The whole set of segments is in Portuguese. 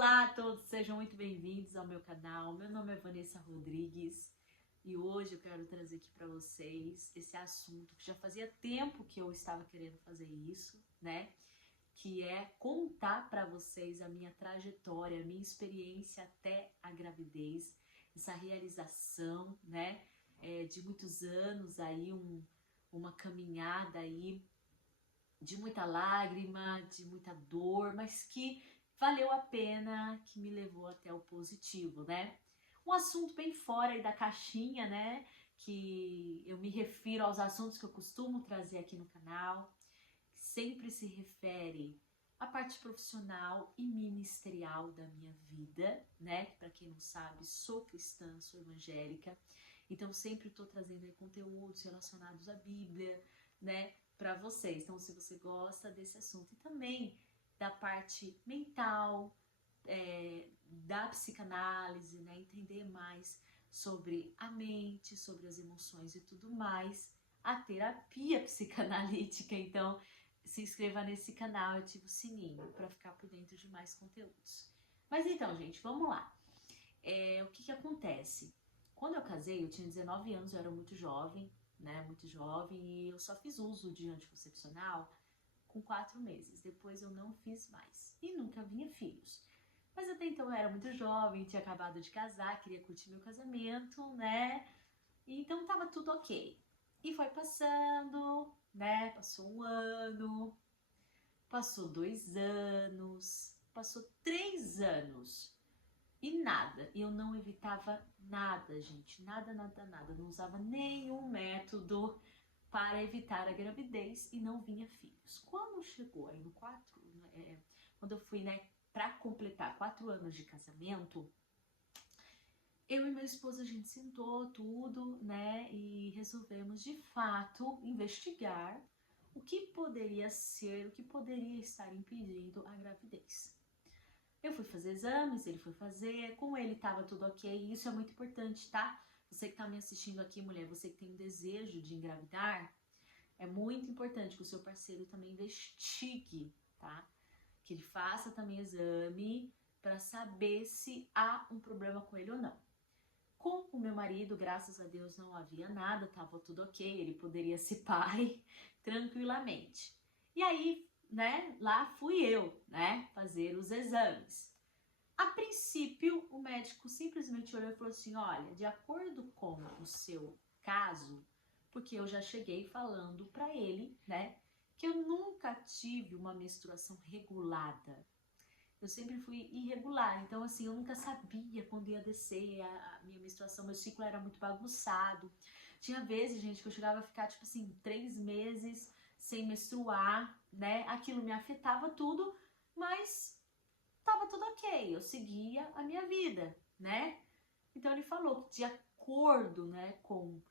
Olá a todos, sejam muito bem-vindos ao meu canal. Meu nome é Vanessa Rodrigues e hoje eu quero trazer aqui para vocês esse assunto que já fazia tempo que eu estava querendo fazer isso, né? Que é contar para vocês a minha trajetória, a minha experiência até a gravidez, essa realização, né? De muitos anos aí, uma caminhada aí de muita lágrima, de muita dor, mas que valeu a pena, que me levou até o positivo, né? Um assunto bem fora aí da caixinha, né? Que eu me refiro aos assuntos que eu costumo trazer aqui no canal, que sempre se refere à parte profissional e ministerial da minha vida, né? Para quem não sabe, sou cristã, sou evangélica, então sempre estou trazendo aí conteúdos relacionados à Bíblia, né? Para vocês. Então, se você gosta desse assunto e também da parte mental, da psicanálise, né? Entender mais sobre a mente, sobre as emoções e tudo mais, a terapia psicanalítica. Então, se inscreva nesse canal, ative o sininho para ficar por dentro de mais conteúdos. Mas então, gente, vamos lá. O que acontece? Quando eu casei, eu tinha 19 anos, eu era muito jovem, né? Muito jovem, e eu só fiz uso de anticoncepcional com 4 meses. Depois eu não fiz mais. E nunca vinha filhos. Mas até então eu era muito jovem, tinha acabado de casar, queria curtir meu casamento, né? E então tava tudo ok. E foi passando, né? Passou um ano, passou 2 anos, passou 3 anos. E nada, eu não evitava nada, gente, nada, nada, nada. Não usava nenhum método para evitar a gravidez e não vinha filhos. Quando chegou aí no 4, quando eu fui, né, para completar 4 anos de casamento, eu e meu esposo, a gente sentou tudo, né, e resolvemos de fato investigar o que poderia ser, o que poderia estar impedindo a gravidez. Eu fui fazer exames, ele foi fazer, com ele tava tudo ok, isso é muito importante, tá? Você que tá me assistindo aqui, mulher, você que tem um desejo de engravidar, é muito importante que o seu parceiro também investigue, tá? Que ele faça também exame para saber se há um problema com ele ou não. Com o meu marido, graças a Deus, não havia nada, tava tudo ok, ele poderia ser pai tranquilamente. E aí, né, lá fui eu, né, fazer os exames. A princípio, o médico simplesmente olhou e falou assim, olha, de acordo com o seu caso, porque eu já cheguei falando para ele, né, que eu nunca tive uma menstruação regulada. Eu sempre fui irregular, então assim, eu nunca sabia quando ia descer a minha menstruação, meu ciclo era muito bagunçado. Tinha vezes, gente, que eu chegava a ficar, tipo assim, 3 meses sem menstruar, né? Aquilo me afetava tudo, mas tava tudo ok, eu seguia a minha vida, né? Então ele falou que de acordo, né, com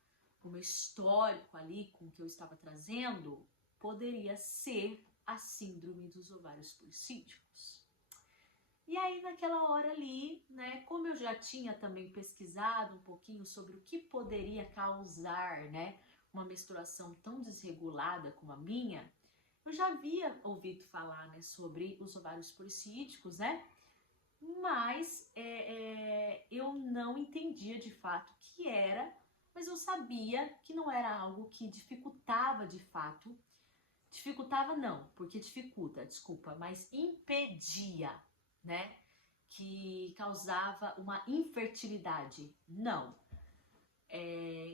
o meu histórico ali, com o que eu estava trazendo, poderia ser a síndrome dos ovários policísticos. E aí naquela hora ali, né, como eu já tinha também pesquisado um pouquinho sobre o que poderia causar, né, uma menstruação tão desregulada como a minha, eu já havia ouvido falar, né, sobre os ovários policísticos, né, mas eu não entendia de fato o que era, mas eu sabia que não era algo que dificultava de fato, dificultava não, porque dificulta, desculpa, mas impedia, né, que causava uma infertilidade, não.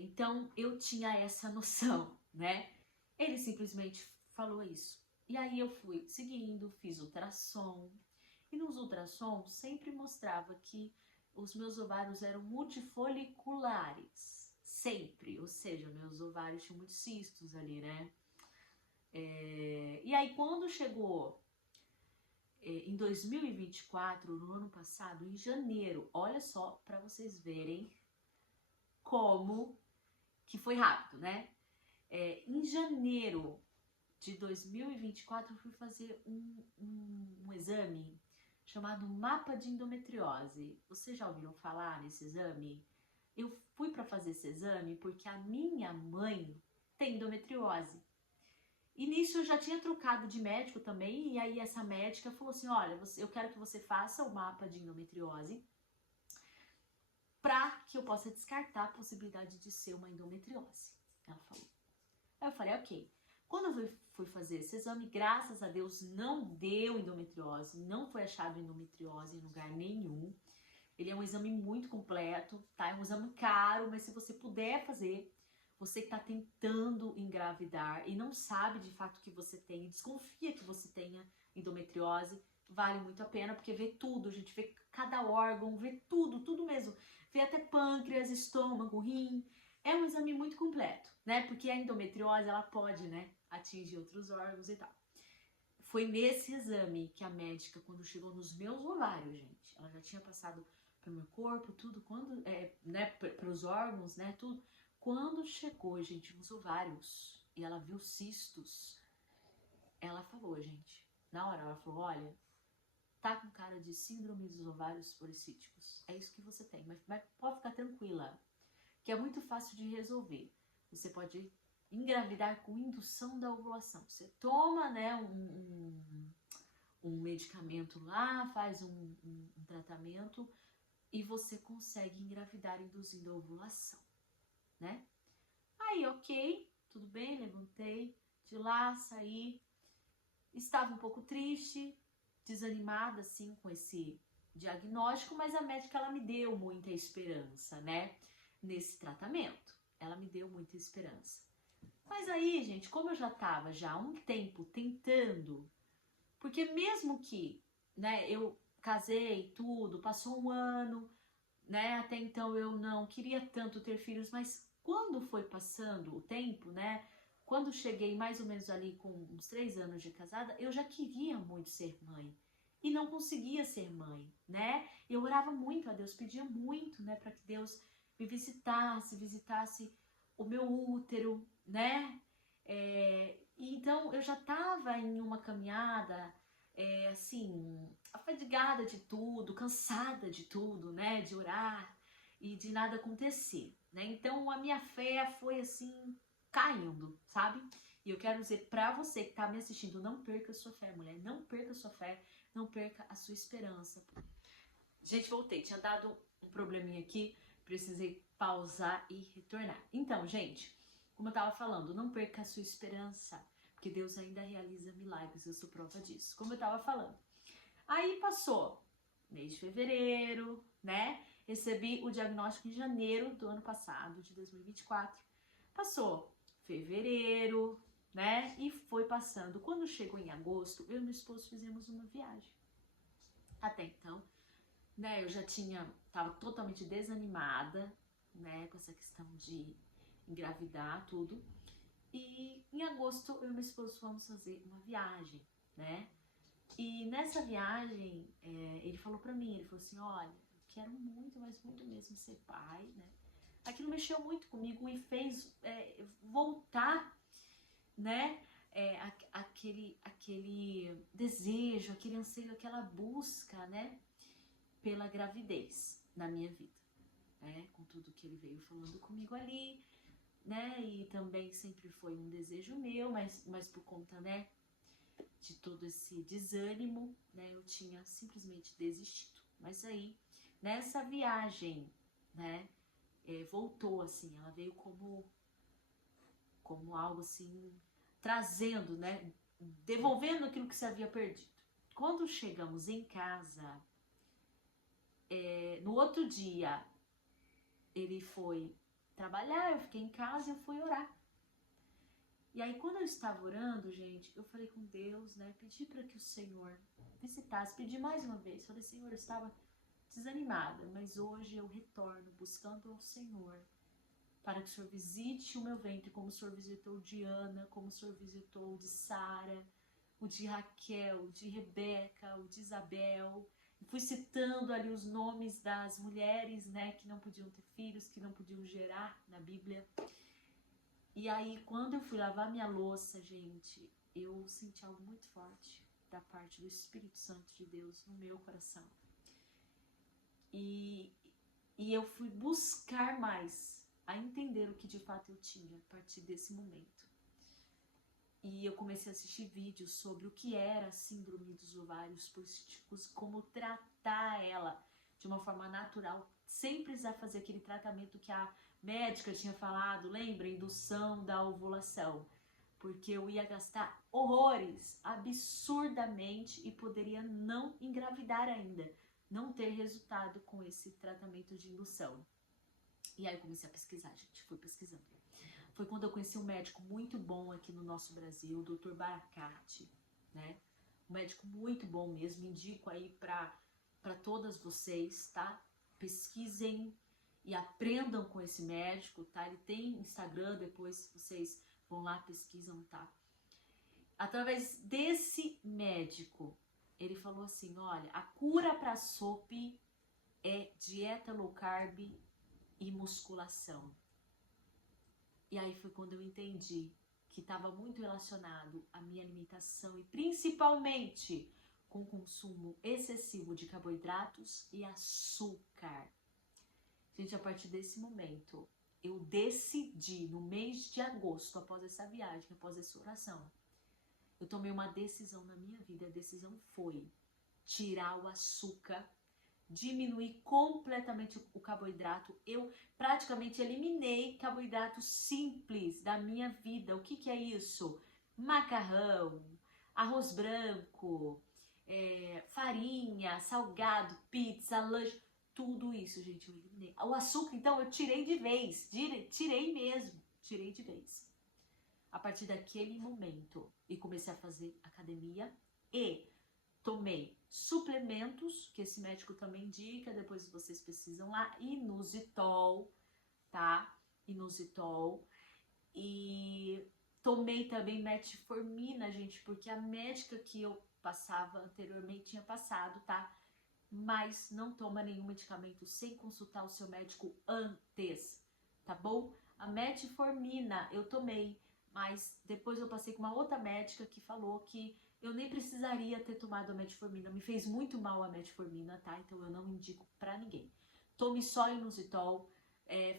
Então eu tinha essa noção, né, ele simplesmente falou isso. E aí eu fui seguindo, fiz ultrassom, e nos ultrassons sempre mostrava que os meus ovários eram multifoliculares, sempre, ou seja, meus ovários tinham muitos cistos ali, né? E aí quando chegou em 2024, no ano passado, em janeiro, olha só para vocês verem como que foi rápido, né? Em janeiro de 2024 eu fui fazer um exame chamado mapa de endometriose. Vocês já ouviram falar nesse exame? Eu fui para fazer esse exame porque a minha mãe tem endometriose. E nisso eu já tinha trocado de médico também, e aí essa médica falou assim, olha, eu quero que você faça o mapa de endometriose para que eu possa descartar a possibilidade de ser uma endometriose. Ela falou. Aí eu falei, ok. Quando eu fui fazer esse exame, graças a Deus não deu endometriose, não foi achado endometriose em lugar nenhum. Ele é um exame muito completo, tá? É um exame caro, mas se você puder fazer, você que está tentando engravidar e não sabe de fato que você tem, desconfia que você tenha endometriose, vale muito a pena, porque vê tudo, a gente vê cada órgão, vê tudo, tudo mesmo. Vê até pâncreas, estômago, rim. É um exame muito completo, né? Porque a endometriose, ela pode, né, atingir outros órgãos e tal. Foi nesse exame que a médica, quando chegou nos meus ovários, gente, ela já tinha passado pelo meu corpo, tudo, quando, né, pelos órgãos, né, tudo. Quando chegou, gente, nos ovários, e ela viu cistos, ela falou, gente, na hora, ela falou, olha, tá com cara de síndrome dos ovários policísticos, é isso que você tem, mas pode ficar tranquila, que é muito fácil de resolver. Você pode engravidar com indução da ovulação. Você toma, né, um medicamento lá, faz um tratamento e você consegue engravidar induzindo a ovulação, né? Aí, ok, tudo bem, levantei de lá, saí, estava um pouco triste, desanimada, assim, com esse diagnóstico, mas a médica, ela me deu muita esperança, né, nesse tratamento. Ela me deu muita esperança. Mas aí, gente, como eu já estava já há um tempo tentando, porque mesmo que, né, eu casei tudo, passou um ano, né, até então eu não queria tanto ter filhos, mas quando foi passando o tempo, né, quando cheguei mais ou menos ali com uns 3 anos de casada, eu já queria muito ser mãe e não conseguia ser mãe, né? Eu orava muito a Deus, pedia muito, né, para que Deus me visitasse o meu útero, né? Então eu já estava em uma caminhada, assim, afadigada de tudo, cansada de tudo, né? De orar e de nada acontecer, né? Então a minha fé foi assim, caindo, sabe? E eu quero dizer pra você que tá me assistindo, não perca a sua fé, mulher, não perca a sua fé, não perca a sua esperança. Gente, voltei, tinha dado um probleminha aqui, precisei pausar e retornar. Então, gente, como eu tava falando, não perca a sua esperança, porque Deus ainda realiza milagres, eu sou prova disso. Como eu tava falando. Aí passou mês de fevereiro, né? Recebi o diagnóstico em janeiro do ano passado, de 2024. Passou fevereiro, né? E foi passando. Quando chegou em agosto, eu e meu esposo fizemos uma viagem. Até então, né, eu já tava totalmente desanimada, né, com essa questão de engravidar, tudo. E em agosto, eu e meu esposo fomos fazer uma viagem, né? E nessa viagem, ele falou pra mim, ele falou assim, olha, eu quero muito, mas muito mesmo ser pai, né? Aquilo mexeu muito comigo e fez voltar, né? Aquele desejo, aquele anseio, aquela busca, né? Pela gravidez na minha vida, né? Com tudo que ele veio falando comigo ali, né? E também sempre foi um desejo meu, mas por conta, né, de todo esse desânimo, né, eu tinha simplesmente desistido. Mas aí, nessa viagem, né, voltou assim, ela veio como algo assim, trazendo, né, devolvendo aquilo que se havia perdido. Quando chegamos em casa, no outro dia, ele foi trabalhar, eu fiquei em casa e eu fui orar. E aí, quando eu estava orando, gente, eu falei com Deus, né? Pedi para que o Senhor visitasse, pedi mais uma vez. Falei, Senhor, eu estava desanimada, mas hoje eu retorno buscando ao Senhor para que o Senhor visite o meu ventre, como o Senhor visitou o de Ana, como o Senhor visitou o de Sara, o de Raquel, o de Rebeca, o de Isabel. E fui citando ali os nomes das mulheres, né, que não podiam ter filhos, que não podiam gerar na Bíblia. E aí, quando eu fui lavar minha louça, gente, eu senti algo muito forte da parte do Espírito Santo de Deus no meu coração. E eu fui buscar mais a entender o que de fato eu tinha a partir desse momento. E eu comecei a assistir vídeos sobre o que era a síndrome dos ovários policísticos, como tratar ela de uma forma natural, sem precisar fazer aquele tratamento que a médica tinha falado, lembra? Indução da ovulação. Porque eu ia gastar horrores, absurdamente, e poderia não engravidar ainda, não ter resultado com esse tratamento de indução. E aí eu comecei a pesquisar, gente, fui pesquisando. Foi quando eu conheci um médico muito bom aqui no nosso Brasil, o Dr. Baracate, né? Um médico muito bom mesmo, indico aí para todas vocês, tá? Pesquisem e aprendam com esse médico, tá? Ele tem Instagram, depois vocês vão lá, pesquisam, tá? Através desse médico, ele falou assim, olha, a cura para SOP é dieta low carb e musculação. E aí foi quando eu entendi que estava muito relacionado à minha alimentação e principalmente com o consumo excessivo de carboidratos e açúcar. Gente, a partir desse momento, eu decidi, no mês de agosto, após essa viagem, após essa oração, eu tomei uma decisão na minha vida. A decisão foi tirar o açúcar, diminuir completamente o carboidrato. Eu praticamente eliminei carboidrato simples da minha vida. O que é isso? Macarrão, arroz branco, farinha, salgado, pizza, lanche, tudo isso, gente, eu eliminei. O açúcar, então, eu tirei de vez, tirei mesmo, tirei de vez. A partir daquele momento, e comecei a fazer academia e tomei suplementos, que esse médico também indica, depois vocês precisam lá, inositol, tá? Inositol. E tomei também metformina, gente, porque a médica que eu passava anteriormente tinha passado, tá? Mas não toma nenhum medicamento sem consultar o seu médico antes, tá bom? A metformina eu tomei, mas depois eu passei com uma outra médica que falou que eu nem precisaria ter tomado a metformina. Me fez muito mal a metformina, tá? Então eu não indico pra ninguém. Tome só inositol,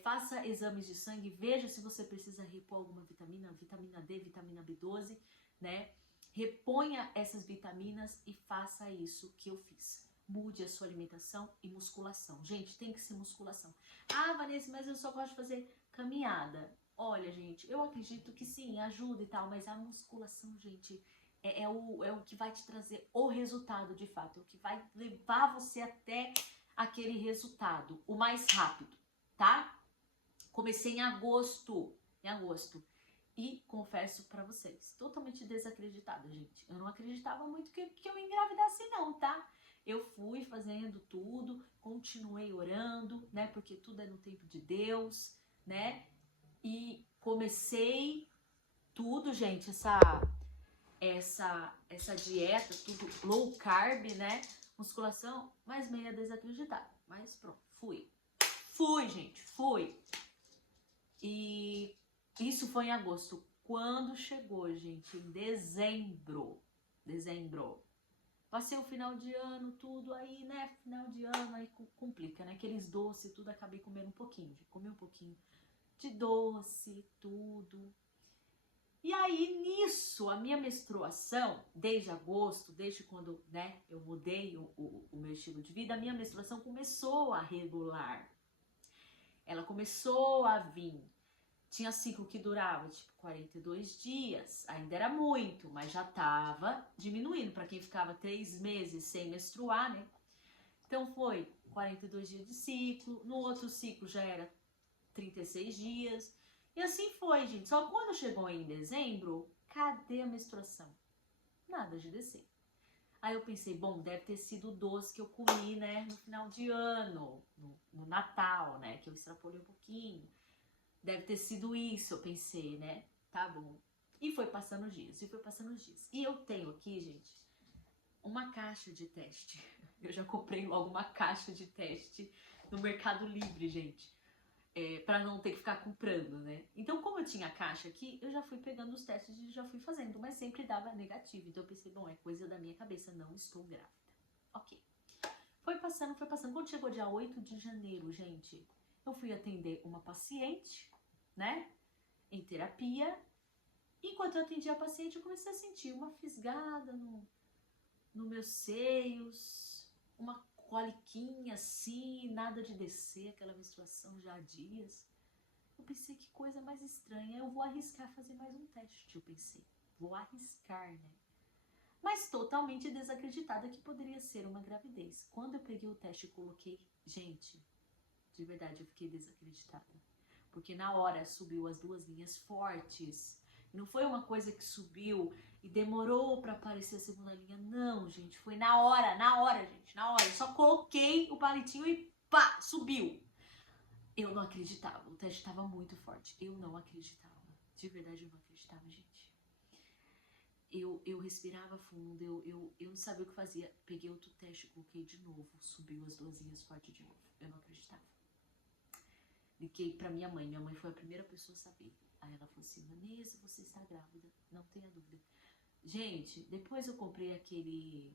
faça exames de sangue, veja se você precisa repor alguma vitamina, vitamina D, vitamina B12, né? Reponha essas vitaminas e faça isso que eu fiz. Mude a sua alimentação e musculação. Gente, tem que ser musculação. Ah, Vanessa, mas eu só gosto de fazer caminhada. Olha, gente, eu acredito que sim, ajuda e tal, mas a musculação, gente, é o que vai te trazer o resultado de fato, é o que vai levar você até aquele resultado, o mais rápido, tá? Comecei em agosto, e confesso pra vocês, totalmente desacreditada, gente. Eu não acreditava muito que eu engravidasse não, tá? Eu fui fazendo tudo, continuei orando, né? Porque tudo é no tempo de Deus, né? E comecei tudo, gente, essa dieta, tudo low carb, né? Musculação, mas meio desacreditada. Mas pronto, fui, gente, fui. E isso foi em agosto. Quando chegou, gente, em dezembro, passei o final de ano, tudo aí, né? Final de ano, aí complica, né? Aqueles doces, tudo, acabei comendo um pouquinho. Comi um pouquinho de doce, tudo. E aí, nisso, a minha menstruação, desde agosto, desde quando, né, eu mudei o meu estilo de vida, a minha menstruação começou a regular. Ela começou a vir. Tinha ciclo que durava, tipo, 42 dias. Ainda era muito, mas já tava diminuindo. Para quem ficava 3 meses sem menstruar, né? Então, foi 42 dias de ciclo. No outro ciclo já era 36 dias. E assim foi, gente. Só quando chegou em dezembro, cadê a menstruação? Nada de descer. Aí eu pensei, bom, deve ter sido o doce que eu comi, né, no final de ano, no Natal, né, que eu extrapolei um pouquinho. Deve ter sido isso, eu pensei, né? Tá bom. E foi passando os dias, E eu tenho aqui, gente, uma caixa de teste. Eu já comprei logo uma caixa de teste no Mercado Livre, gente. Pra não ter que ficar comprando, né? Então, como eu tinha a caixa aqui, eu já fui pegando os testes e já fui fazendo, mas sempre dava negativo. Então eu pensei, bom, é coisa da minha cabeça, não estou grávida. Ok. Foi passando. Quando chegou dia 8 de janeiro, gente, eu fui atender uma paciente, né? Em terapia. Enquanto eu atendia a paciente, eu comecei a sentir uma fisgada nos meus seios, uma coliquinha assim, nada de descer, aquela menstruação já há dias. Eu pensei, que coisa mais estranha, eu vou arriscar fazer mais um teste, eu pensei. Vou arriscar, né? Mas totalmente desacreditada que poderia ser uma gravidez. Quando eu peguei o teste e coloquei, gente, de verdade eu fiquei desacreditada. Porque na hora subiu as 2 linhas fortes. Não foi uma coisa que subiu e demorou para aparecer a segunda linha. Não, gente, foi na hora, gente, na hora. Eu só coloquei o palitinho e pá, subiu. Eu não acreditava, o teste estava muito forte. Eu não acreditava, de verdade eu não acreditava, gente. Eu respirava fundo, eu não sabia o que fazia. Peguei outro teste, coloquei de novo, subiu as 2 linhas fortes de novo. Eu não acreditava. Liguei pra minha mãe foi a primeira pessoa a saber. Aí ela falou assim, Vanessa, você está grávida, não tenha dúvida. Gente, depois eu comprei aquele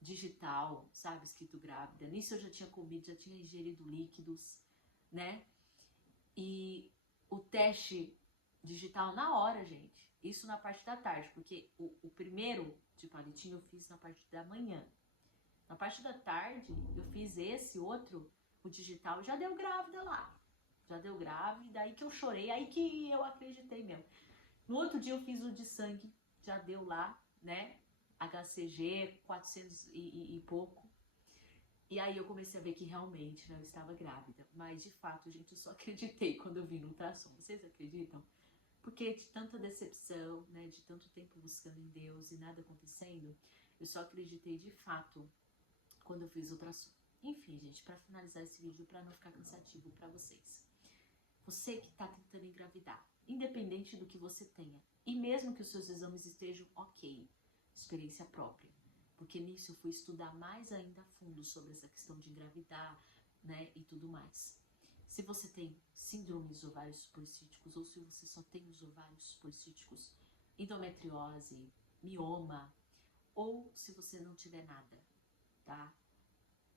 digital, sabe, escrito grávida. Nisso eu já tinha comido, já tinha ingerido líquidos, né? E o teste digital na hora, gente. Isso na parte da tarde, porque o primeiro de palitinho eu fiz na parte da manhã. Na parte da tarde, eu fiz esse outro, o digital, já deu grávida lá. Já deu grávida, daí que eu chorei, aí que eu acreditei mesmo. No outro dia eu fiz o de sangue, já deu lá, né? HCG, 400 e pouco. E aí eu comecei a ver que realmente, né, eu estava grávida. Mas de fato, gente, eu só acreditei quando eu vi no ultrassom. Vocês acreditam? Porque de tanta decepção, né, de tanto tempo buscando em Deus e nada acontecendo, eu só acreditei de fato quando eu fiz o ultrassom. Enfim, gente, para finalizar esse vídeo, para não ficar cansativo para vocês. Você que está tentando engravidar, independente do que você tenha, e mesmo que os seus exames estejam ok, experiência própria, porque nisso eu fui estudar mais ainda a fundo sobre essa questão de engravidar, né, e tudo mais. Se você tem síndromes ovários policísticos, ou se você só tem os ovários policísticos, endometriose, mioma, ou se você não tiver nada, tá?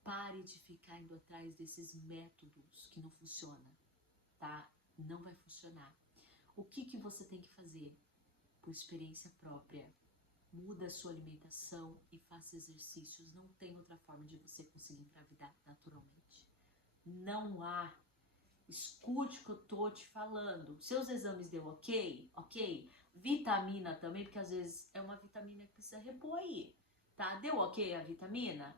Pare de ficar indo atrás desses métodos que não funcionam, tá? Não vai funcionar. O que você tem que fazer? Por experiência própria, muda a sua alimentação e faça exercícios. Não tem outra forma de você conseguir engravidar naturalmente. Não há. Escute o que eu tô te falando. Seus exames deu ok? Ok. Vitamina também, porque às vezes é uma vitamina que precisa repor aí, tá? Deu ok a vitamina?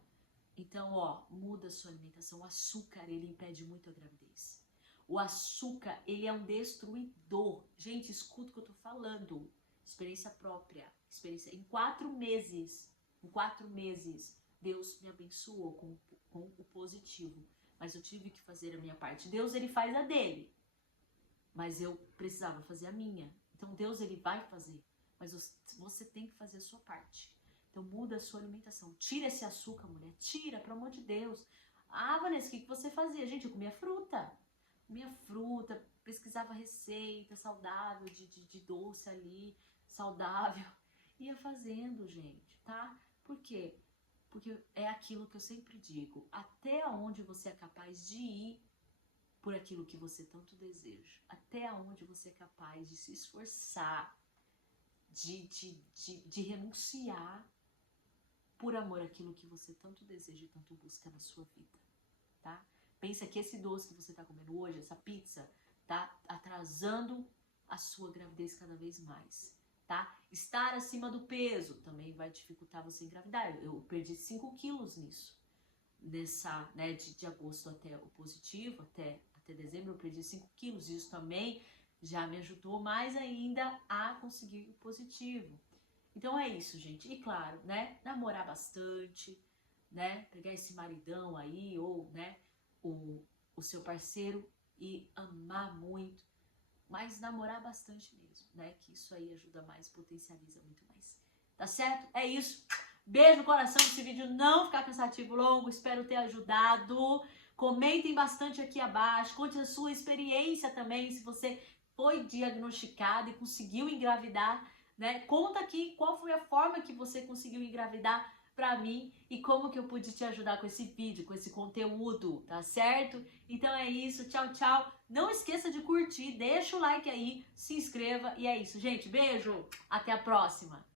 Então, ó, muda a sua alimentação. O açúcar, ele impede muito a gravidez. O açúcar, ele é um destruidor. Gente, escuta o que eu tô falando. Experiência própria. Experiência. Em 4 meses, Deus me abençoou com o positivo. Mas eu tive que fazer a minha parte. Deus, ele faz a dele. Mas eu precisava fazer a minha. Então, Deus, ele vai fazer. Mas você tem que fazer a sua parte. Então, muda a sua alimentação. Tira esse açúcar, mulher. Tira, pelo amor de Deus. Ah, Vanessa, o que você fazia? Gente, eu comia fruta. Pesquisava receita saudável, de doce ali, saudável. Ia fazendo, gente, tá? Por quê? Porque é aquilo que eu sempre digo. Até onde você é capaz de ir por aquilo que você tanto deseja. Até onde você é capaz de se esforçar, de renunciar por amor àquilo que você tanto deseja e tanto busca na sua vida, tá? Pensa que esse doce que você tá comendo hoje, essa pizza, tá atrasando a sua gravidez cada vez mais, tá? Estar acima do peso também vai dificultar você engravidar. Eu perdi 5 quilos nisso. Nessa, né, de agosto até o positivo, até dezembro eu perdi 5 quilos. Isso também já me ajudou mais ainda a conseguir o positivo. Então é isso, gente. E claro, né, namorar bastante, né, pegar esse maridão aí, ou, né, o seu parceiro e amar muito, mas namorar bastante mesmo, né, que isso aí ajuda mais, potencializa muito mais. Tá certo? É isso. Beijo no coração, esse vídeo não ficar cansativo, longo, espero ter ajudado. Comentem bastante aqui abaixo, conte a sua experiência também, se você foi diagnosticado e conseguiu engravidar, né? Conta aqui qual foi a forma que você conseguiu engravidar pra mim e como que eu pude te ajudar com esse vídeo, com esse conteúdo, tá certo? Então é isso, tchau, tchau. Não esqueça de curtir, deixa o like aí, se inscreva e é isso, gente. Beijo, até a próxima.